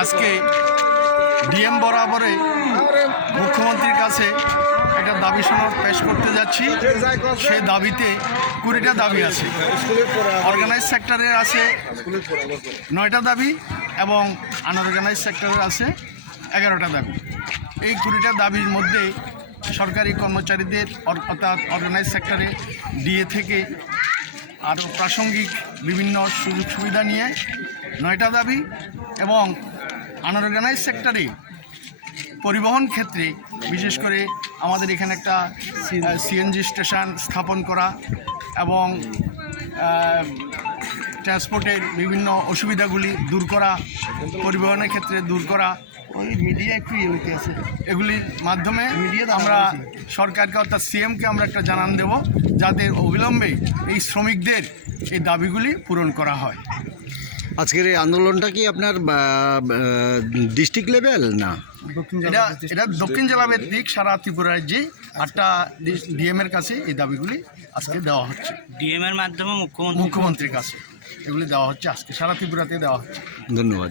আজকে ডিএম বরাবরে মুখ্যমন্ত্রীর কাছে একটা দাবি সনদ পেশ করতে যাচ্ছি। সে দাবিতে কুড়িটা দাবি আছে। অর্গানাইজ সেক্টরের আছে নয়টা দাবি এবং আনঅর্গানাইজ সেক্টরের আছে এগারোটা দাবি। এই কুড়িটা দাবির মধ্যে সরকারি কর্মচারীদের অর্থাৎ অর্গানাইজ সেক্টরে ডিএ থেকে আরও প্রাসঙ্গিক বিভিন্ন সুযোগ সুবিধা নিয়ে নয়টা দাবি এবং আনঅর্গানাইজ সেক্টরে পরিবহন ক্ষেত্রে বিশেষ করে আমাদের এখানে একটা সিএনজি স্টেশন স্থাপন করা এবং ট্রান্সপোর্টের বিভিন্ন অসুবিধাগুলি দূর করা পরিবহনের ক্ষেত্রে দূর করা ওই মিডিয়া একটু ইয়ে আছে। এগুলির মাধ্যমে আমরা সরকারকে অর্থাৎ সিএমকে আমরা একটা জানান দেব যাতে অবিলম্বে এই শ্রমিকদের এই দাবিগুলি পূরণ করা হয়। আজকের এই আন্দোলনটা কি আপনার ডিস্ট্রিক্ট লেভেল না? এটা এটা দক্ষিণ জেলা ভিত্তিক সারা ত্রিপুরা রাজ্যে আটটা ডিএম এর কাছে এই দাবিগুলি আজকে দেওয়া হচ্ছে। ডিএম এর মাধ্যমে মুখ্যমন্ত্রী মুখ্যমন্ত্রীর কাছে এগুলি দেওয়া হচ্ছে আজকে সারা ত্রিপুরাতে দেওয়া হচ্ছে। ধন্যবাদ।